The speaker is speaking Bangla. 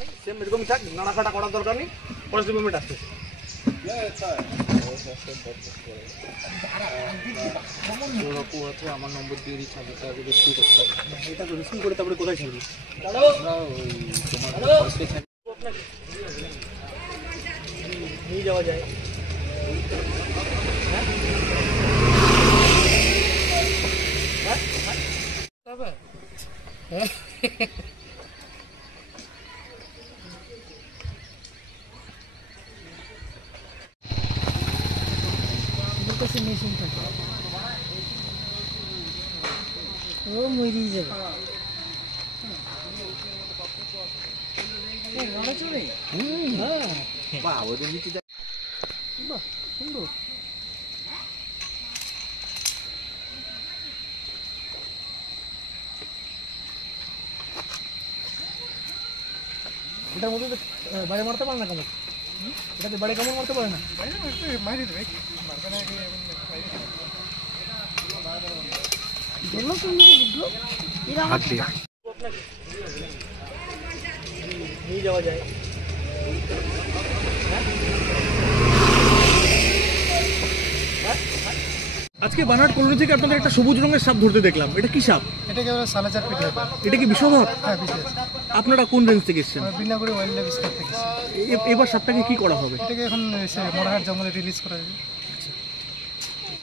নেই, সেম এরকমই থাক, নাড়াকাটা করার দরকার নেই। ফরেস্ট ডিপার্টমেন্ট আসছে। আমার নম্বর দিয়ে দিচ্ছি, রেস্কিউ করতে হবে। এটা তো রেস্কিউ করে তারপরে কোথায় ছাড়বি? নিয়ে যাওয়া যায়। মেশিন থাকে ও মরি যাবে। সুন্দর। এটার মধ্যে বাইরে মারতে পারে না কেমন? এটাতে বাইরে কেমন মারতে পারে না? মারি দেবে নিয়ে যাওয়া যায়। আজকে বানারহাট কলোনি থেকে আপনাদের একটা সবুজ রঙের সাপ ধরতে দেখলাম, এটা কি সাপ? এটাকে আমরা সালাজার পিঠে। এটা কি বিষধর? হ্যাঁ, বিশেষ। আপনারা কোন রেঞ্জ থেকে এসেছেন? বিনাগুড়ি ওয়াইল্ড লাইফ স্কোয়ার থেকে। এবার সাপটাকে কি করা হবে? এটাকে এখন মরাহাট জঙ্গলে রিলিজ করা হবে।